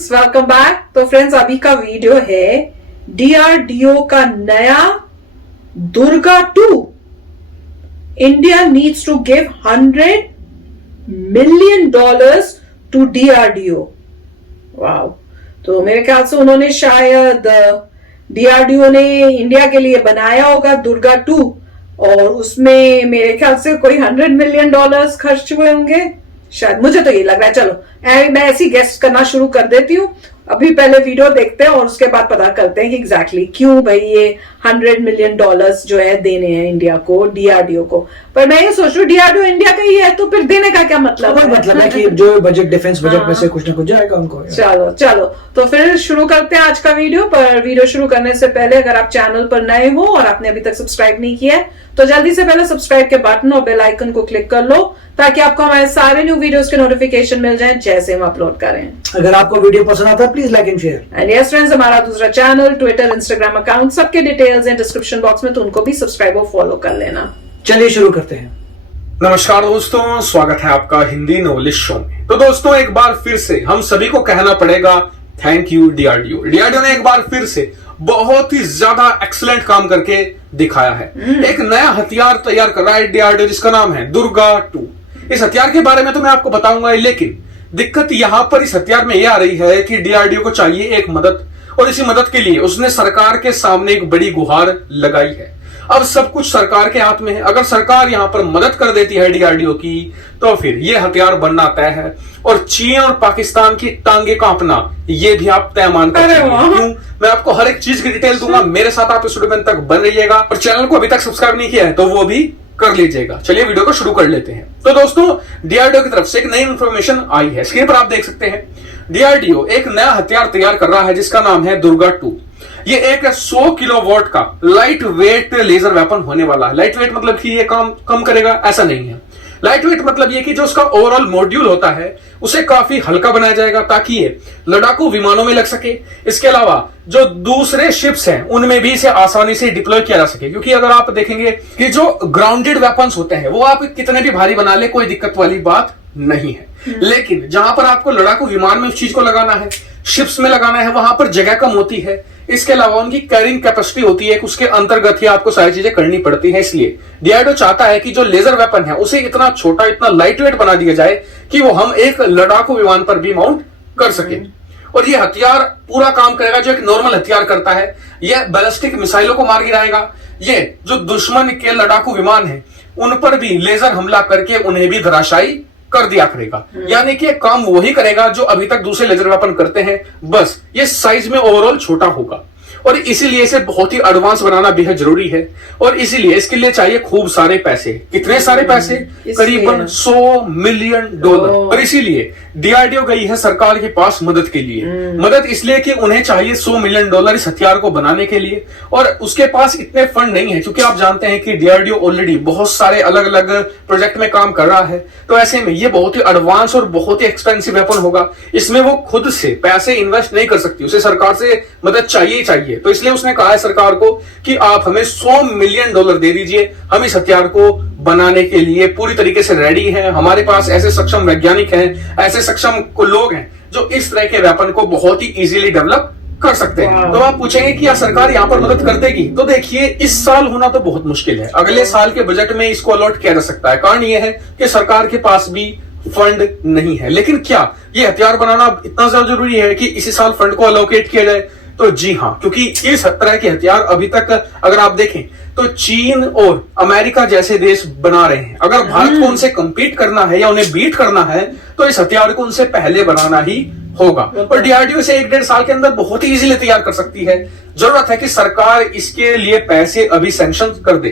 Friends, welcome back. तो friends, अभी का वीडियो है डीआरडीओ का नया Durga 2। India needs to give $100 million to DRDO. Wow. तो मेरे ख्याल से उन्होंने शायद डीआरडीओ ने इंडिया के लिए बनाया होगा दुर्गा 2, और उसमें मेरे ख्याल से कोई $100 मिलियन खर्च हुए होंगे शायद, मुझे तो ये लग रहा है। चलो मैं ऐसी गेस करना शुरू कर देती हूँ। अभी पहले वीडियो देखते हैं और उसके बाद पता करते हैं कि एग्जैक्टली क्यों भाई ये $100 मिलियन जो है देने हैं इंडिया को, डीआरडीओ को। पर मैं ये सोच रही हूँ डीआरडीओ इंडिया का ही है, तो फिर देने का क्या मतलब है? मतलब है कि जो बजट, डिफेंस बजट में से कुछ ना कुछ जाएगा उनको। चलो तो फिर शुरू करते हैं आज का वीडियो। पर वीडियो शुरू करने से पहले अगर आप चैनल पर नए हो और आपने अभी तक सब्सक्राइब नहीं किया है तो जल्दी से पहले सब्सक्राइब के बटन और बेल आइकन को क्लिक कर लो, ताकि आपको हमारे सारे न्यू वीडियोस के नोटिफिकेशन मिल जाएं जैसे हम अपलोड करें। अगर आपको वीडियो पसंद आता है please like and share. And yes friends, हमारा दूसरा चैनल, ट्विटर, इंस्टाग्राम अकाउंट, सबके डिटेल्स हैं डिस्क्रिप्शन बॉक्स में, तो उनको भी सब्सक्राइब और फॉलो कर लेना। चलिए शुरू करते हैं। नमस्कार दोस्तों, स्वागत है आपका हिंदी नॉलेज शो में। तो दोस्तों, एक बार फिर से हम सभी को कहना पड़ेगा थैंक यू डीआरडीओ। डीआरडीओ ने एक बार फिर से बहुत ही ज्यादा एक्सीलेंट काम करके दिखाया है। एक नया हथियार तैयार कर रहा है डीआरडीओ, जिसका नाम है दुर्गा 2। इस हथियार के बारे में तो मैं आपको बताऊंगा, लेकिन दिक्कत यहां पर इस हथियार में यह आ रही है कि डीआरडीओ को चाहिए एक मदद, और इसी मदद के लिए उसने सरकार के सामने एक बड़ी गुहार लगाई है। अब सब कुछ सरकार के हाथ में है। अगर सरकार यहां पर मदद कर देती है डीआरडीओ की, तो फिर यह हथियार बनना तय है, और चीन और पाकिस्तान की टांगे कांपना ये भी आप तय मान कर चलिए। क्यों? मैं आपको हर एक चीज की डिटेल दूंगा। मेरे साथ आप इस वीडियो में तक बन रहिएगा, और चैनल को अभी तक सब्सक्राइब नहीं किया है तो वो भी कर लीजिएगा। चलिए वीडियो को शुरू कर लेते हैं। तो दोस्तों, डीआरडीओ की तरफ से एक नई इंफॉर्मेशन आई है, स्क्रीन पर आप देख सकते हैं। डीआरडीओ एक नया हथियार तैयार कर रहा है जिसका नाम है दुर्गा 2। ये एक 100 किलोवाट का लाइट वेट लेजर वेपन होने वाला है। लाइट वेट मतलब कि ये काम कम करेगा, ऐसा नहीं है। लाइट वेट मतलब ये कि जो उसका ओवरऑल मॉड्यूल होता है उसे काफी हल्का बनाया जाएगा, ताकि ये लड़ाकू विमानों में लग सके। इसके अलावा जो दूसरे शिप्स हैं उनमें भी इसे आसानी से डिप्लॉय किया जा सके, क्योंकि अगर आप देखेंगे कि जो ग्राउंडेड वेपन्स होते हैं वो आप कितने भी भारी बना ले, कोई दिक्कत वाली बात नहीं है। लेकिन जहां पर आपको लड़ाकू विमान में उस चीज को लगाना है, शिप्स में लगाना है, वहां पर जगह कम होती है। इसके अलावा उनकी कैरिंग कैपेसिटी होती है, उसके अंतर्गत ही आपको सारी चीजें करनी पड़ती है। इसलिए डीआरडीओ चाहता है कि जो लेजर वेपन है उसे इतना छोटा, इतना लाइट वेट बना दिया जाए कि वो हम एक लड़ाकू विमान पर भी माउंट कर सके। और ये हथियार पूरा काम करेगा जो एक नॉर्मल हथियार करता है। यह बैलिस्टिक मिसाइलों को मार गिराएगा। ये जो दुश्मन के लड़ाकू विमान है उन पर भी लेजर हमला करके उन्हें भी धराशायी कर दिया करेगा। यानी कि काम वही करेगा जो अभी तक दूसरे लेजर वेपन करते हैं, बस ये साइज में ओवरऑल छोटा होगा। और इसीलिए इसे बहुत ही एडवांस बनाना बेहद जरूरी है, और इसीलिए इसके लिए चाहिए खूब सारे पैसे। कितने सारे पैसे? करीबन $100 मिलियन। और इसीलिए डीआरडीओ गई है सरकार के पास मदद के लिए। मदद इसलिए कि उन्हें चाहिए $100 मिलियन इस हथियार को बनाने के लिए, और उसके पास इतने फंड नहीं है, क्योंकि आप जानते हैं कि डीआरडीओ ऑलरेडी बहुत सारे अलग अलग प्रोजेक्ट में काम कर रहा है। तो ऐसे में ये बहुत ही एडवांस और बहुत ही एक्सपेंसिव वेपन होगा। इसमें वो खुद से पैसे इन्वेस्ट नहीं कर सकती, उसे सरकार से मदद चाहिए ही चाहिए। तो इसलिए उसने कहा है सरकार को कि आप हमें $100 मिलियन दे दीजिए, हम इस हथियार को बनाने के लिए पूरी तरीके से रेडी हैं। हमारे पास ऐसे सक्षम वैज्ञानिक हैं, ऐसे सक्षम लोग हैं जो इस तरह के वेपन को बहुत ही इजीली डेवलप कर सकते हैं। तो आप पूछेंगे कि क्या सरकार यहां पर मदद कर देगी? तो देखिए, इस साल होना तो बहुत मुश्किल है, अगले साल के बजट में इसको अलॉट किया जा सकता है। कारण यह है कि सरकार के पास भी फंड नहीं है। लेकिन क्या ये हथियार बनाना इतना ज्यादा जरूरी है कि इसी साल फंड को अलोकेट किया जाए? तो जी हाँ, क्योंकि इस तरह के हथियार अभी तक अगर आप देखें तो चीन और अमेरिका जैसे देश बना रहे हैं। अगर भारत को उनसे कंपीट करना है या उन्हें बीट करना है तो इस हथियार को उनसे पहले बनाना ही होगा। और डीआरडीओ से 1-1.5 साल के अंदर बहुत ही इजीली तैयार कर सकती है। जरूरत है कि सरकार इसके लिए पैसे अभी सैंक्शन कर दे।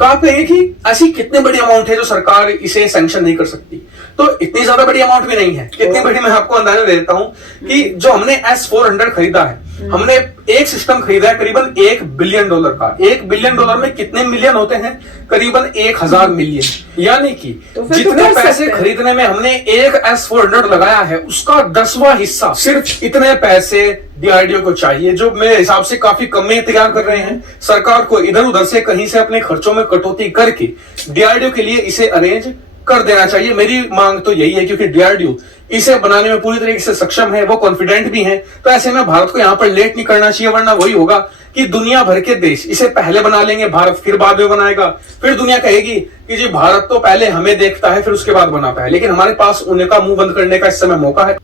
कहा है कि ऐसी कितने बड़ी अमाउंट है जो सरकार इसे सैंक्शन नहीं कर सकती? तो इतनी ज्यादा बड़ी अमाउंट भी नहीं है। कितनी बड़ी, मैं आपको अंदाजा दे देता हूं कि जो हमने S-400 खरीदा है, हमने एक सिस्टम खरीदा है करीबन $1 बिलियन का। $1 बिलियन में कितने मिलियन होते हैं? करीबन 1000 मिलियन। यानी कि जितने पैसे खरीदने में हमने एक S-400 लगाया है उसका 10वां हिस्सा सिर्फ इतने पैसे डीआरडीओ को चाहिए, जो मेरे हिसाब से काफी कम में तैयार कर रहे हैं। सरकार को इधर उधर से कहीं से अपने खर्चों में कटौती करके डीआरडीओ के लिए इसे अरेंज कर देना चाहिए। मेरी मांग तो यही है, क्योंकि डीआरडीओ इसे बनाने में पूरी तरीके से सक्षम है, वो कॉन्फिडेंट भी है। तो ऐसे में भारत को यहां पर लेट नहीं करना चाहिए, वरना वही होगा कि दुनिया भर के देश इसे पहले बना लेंगे, भारत फिर बाद में बनाएगा। फिर दुनिया कहेगी कि जी भारत तो पहले हमें देखता है, फिर उसके बाद बनाता है। लेकिन हमारे पास उनका मुंह बंद करने का इस समय मौका है।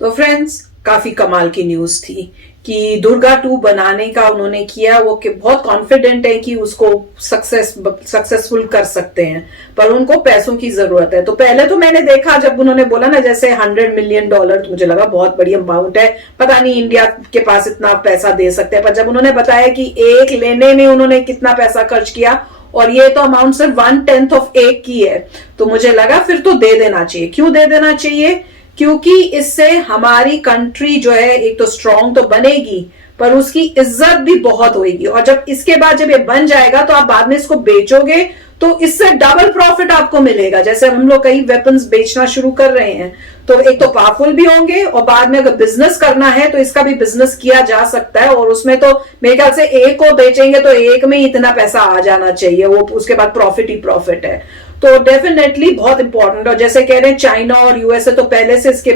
तो फ्रेंड्स, काफी कमाल की न्यूज थी कि दुर्गा 2 बनाने का उन्होंने किया। वो कि बहुत कॉन्फिडेंट है कि उसको सक्सेसफुल कर सकते हैं, पर उनको पैसों की जरूरत है। तो पहले तो मैंने देखा जब उन्होंने बोला ना जैसे $100 मिलियन, तो मुझे लगा बहुत बड़ी अमाउंट है, पता नहीं इंडिया के पास इतना पैसा दे सकते हैं। पर जब उन्होंने बताया कि एक लेने में उन्होंने कितना पैसा खर्च किया और ये तो अमाउंट सिर्फ 1/10 ऑफ एक की है, तो मुझे लगा फिर तो दे देना चाहिए। क्यों दे देना चाहिए? क्योंकि इससे हमारी कंट्री जो है एक तो स्ट्रांग तो बनेगी, पर उसकी इज्जत भी बहुत होगी। और जब इसके बाद जब ये बन जाएगा तो आप बाद में इसको बेचोगे तो इससे डबल प्रॉफिट आपको मिलेगा। जैसे हम लोग कई वेपन्स बेचना शुरू कर रहे हैं, तो एक तो पावरफुल भी होंगे और बाद में अगर बिजनेस करना है तो इसका भी बिजनेस किया जा सकता है। और उसमें तो मेरे ख्याल से एक को बेचेंगे तो एक में ही इतना पैसा आ जाना चाहिए, वो उसके बाद प्रॉफिट ही प्रॉफिट है। तो डेफिनेटली बहुत इंपॉर्टेंट। और जैसे कह रहे हैं चाइना और यूएसए तो पहले से इसके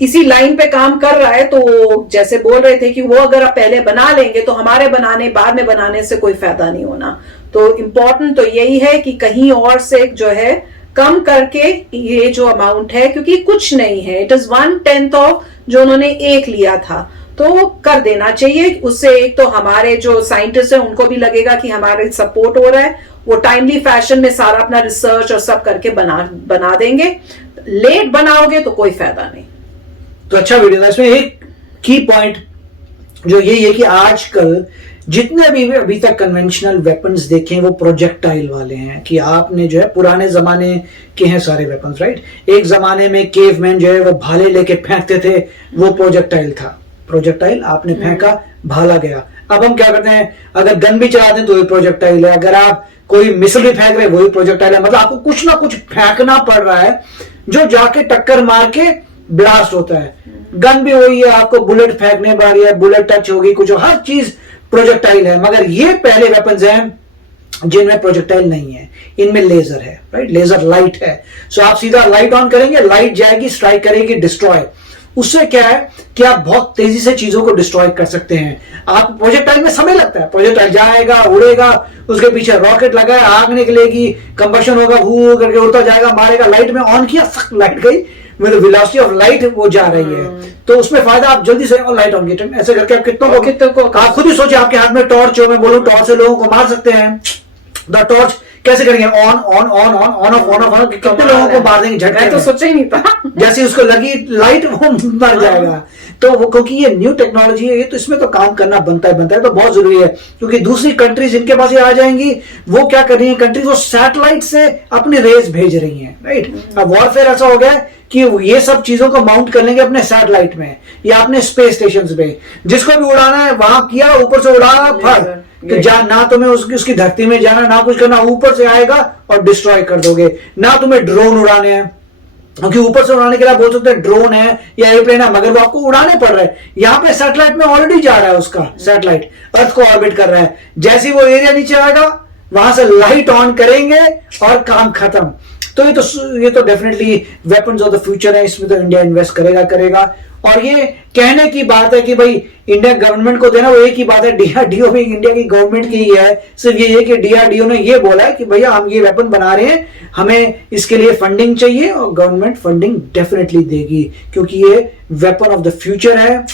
इसी लाइन पे काम कर रहा है, तो जैसे बोल रहे थे कि वो अगर आप पहले बना लेंगे तो हमारे बनाने बाद में बनाने से कोई फायदा नहीं होना। तो इंपॉर्टेंट तो यही है कि कहीं और से जो है कम करके ये जो अमाउंट है, क्योंकि कुछ नहीं है, इट इज 1/10 ऑफ जो उन्होंने एक लिया था, तो कर देना चाहिए। उससे एक तो हमारे जो साइंटिस्ट हैं उनको भी लगेगा कि हमारे सपोर्ट हो रहा है, वो टाइमली फैशन में सारा अपना रिसर्च और सब करके बना देंगे। लेट बनाओगे तो कोई फायदा नहीं। तो अच्छा वीडियो था। इसमें एक की पॉइंट जो यही है कि आजकल जितने भी अभी तक कन्वेंशनल वेपन्स देखे वो प्रोजेक्टाइल वाले हैं, कि आपने जो है पुराने जमाने के हैं सारे वेपन्स, राइट। एक जमाने में केवमैन जो है वो भाले लेके फेंकते थे, वो प्रोजेक्टाइल था। प्रोजेक्टाइल आपने फेंका, भाला गया। अब हम क्या करते हैं, अगर गन भी चला दें तो ये प्रोजेक्टाइल है, अगर आप कोई मिसाइल भी फेंक रहे वही प्रोजेक्टाइल है। मतलब आपको कुछ ना कुछ फेंकना पड़ रहा है जो जाके टक्कर मार के ब्लास्ट होता है। गन भी वही है, आपको बुलेट फेंकने पड़ रही है, बुलेट टच होगी, कुछ हर चीज प्रोजेक्टाइल है। मगर ये पहले वेपन्स हैं जिनमें प्रोजेक्टाइल नहीं है, इनमें लेजर है, राइट। लेजर लाइट है। सो आप सीधा लाइट ऑन करेंगे, लाइट जाएगी, स्ट्राइक करेगी, डिस्ट्रॉय। उससे क्या है कि आप बहुत तेजी से चीजों को डिस्ट्रॉय कर सकते हैं। आप प्रोजेक्टाइल में समय लगता है, प्रोजेक्टाइल जाएगा, उड़ेगा, उसके पीछे रॉकेट लगा है, आग निकलेगी, कंबशन होगा, हु करके उड़ता जाएगा, मारेगा। लाइट में ऑन किया, लाइट गई, मतलब वेलोसिटी ऑफ लाइट वो जा रही है। तो उसमें फायदा, आप जल्दी से लाइट ऑन किया, ऐसे करके आप कितनों को आप खुद ही सोचिए, आपके हाथ में टॉर्च हो, मैं बोलूं टॉर्च से लोगों को मार सकते हैं। द टॉर्च कैसे करेंगे, on on on on on off on off, कितने लोगों को मार देंगे झटके। मैं तो सोचा ही नहीं था। जैसे उसको लगी लाइट वो मर जाएगा। तो वो क्योंकि ये न्यू टेक्नोलॉजी है, तो इसमें तो काम करना बनता है, तो बहुत जरूरी है। क्योंकि दूसरी कंट्रीज इनके पास ये आ जाएंगी, वो क्या कर रही है कंट्रीज, वो सैटेलाइट से अपनी रेस भेज रही हैं, राइट। अब वॉरफेयर ऐसा हो गया है कि ये सब चीजों को माउंट कर लेंगे अपने सैटेलाइट में या अपने स्पेस स्टेशन पे। जिसको भी उड़ाना है वहां किया, ऊपर से उड़ाना, फट कि ना तुम्हें उसकी धरती में जाना, ना कुछ करना, ऊपर से आएगा और डिस्ट्रॉय कर दोगे। ना तुम्हें ड्रोन उड़ाने हैं, क्योंकि ऊपर से उड़ाने के लिए बोल सकते हैं ड्रोन है या एयरप्लेन है, मगर वो आपको उड़ाने पड़ रहे हैं। यहाँ पे सैटेलाइट में ऑलरेडी जा रहा है, उसका सैटेलाइट अर्थ को ऑर्बिट कर रहा है। जैसे वो एरिया नीचे आएगा, वहां से लाइट ऑन करेंगे और काम खत्म। तो ये तो definitely weapons of the future है, इसमें तो इंडिया इन्वेस्ट करेगा। और ये कहने की बात है कि भाई इंडिया गवर्नमेंट को देना, वो एक ही बात है, डीआरडीओ भी इंडिया की गवर्नमेंट की ही है। सिर्फ ये है कि डीआरडीओ ने ये बोला है कि भैया हम ये वेपन बना रहे हैं, हमें इसके लिए फंडिंग चाहिए, और गवर्नमेंट फंडिंग डेफिनेटली देगी, क्योंकि ये वेपन ऑफ द फ्यूचर है।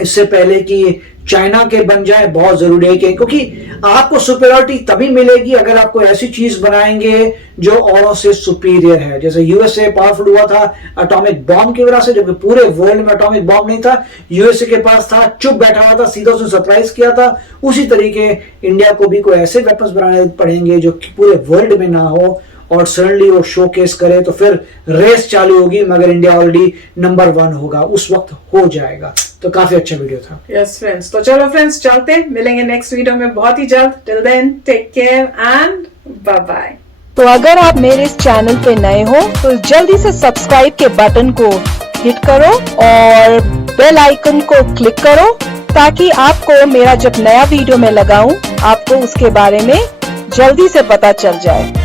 इससे पहले कि चाइना के बन जाए बहुत जरूरी है, क्योंकि आपको सुपीरियरिटी तभी मिलेगी अगर आपको ऐसी चीज बनाएंगे जो औरों से सुपीरियर है। जैसे यूएसए पावरफुल हुआ था एटॉमिक बॉम्ब की वजह से, जबकि पूरे वर्ल्ड में एटॉमिक बॉम्ब नहीं था, यूएसए के पास था, चुप बैठा हुआ था, सीधा उसने सरप्राइज किया था। उसी तरीके इंडिया को भी कोई ऐसे वेपन्स बनाने पड़ेंगे जो पूरे वर्ल्ड में ना हो, और सडनली वो शोकेस करे, तो फिर रेस चालू होगी, मगर इंडिया ऑलरेडी नंबर 1 होगा, उस वक्त हो जाएगा। तो काफी अच्छा वीडियो था। यस फ्रेंड्स, तो चलो फ्रेंड्स चलते हैं, मिलेंगे नेक्स्ट वीडियो में बहुत ही जल्द। Till then take care and bye bye. तो अगर आप मेरे इस चैनल पे नए हो तो जल्दी से सब्सक्राइब के बटन को हिट करो और बेल आइकन को क्लिक करो, ताकि आपको मेरा जब नया वीडियो मैं लगाऊं आपको उसके बारे में जल्दी से पता चल जाए।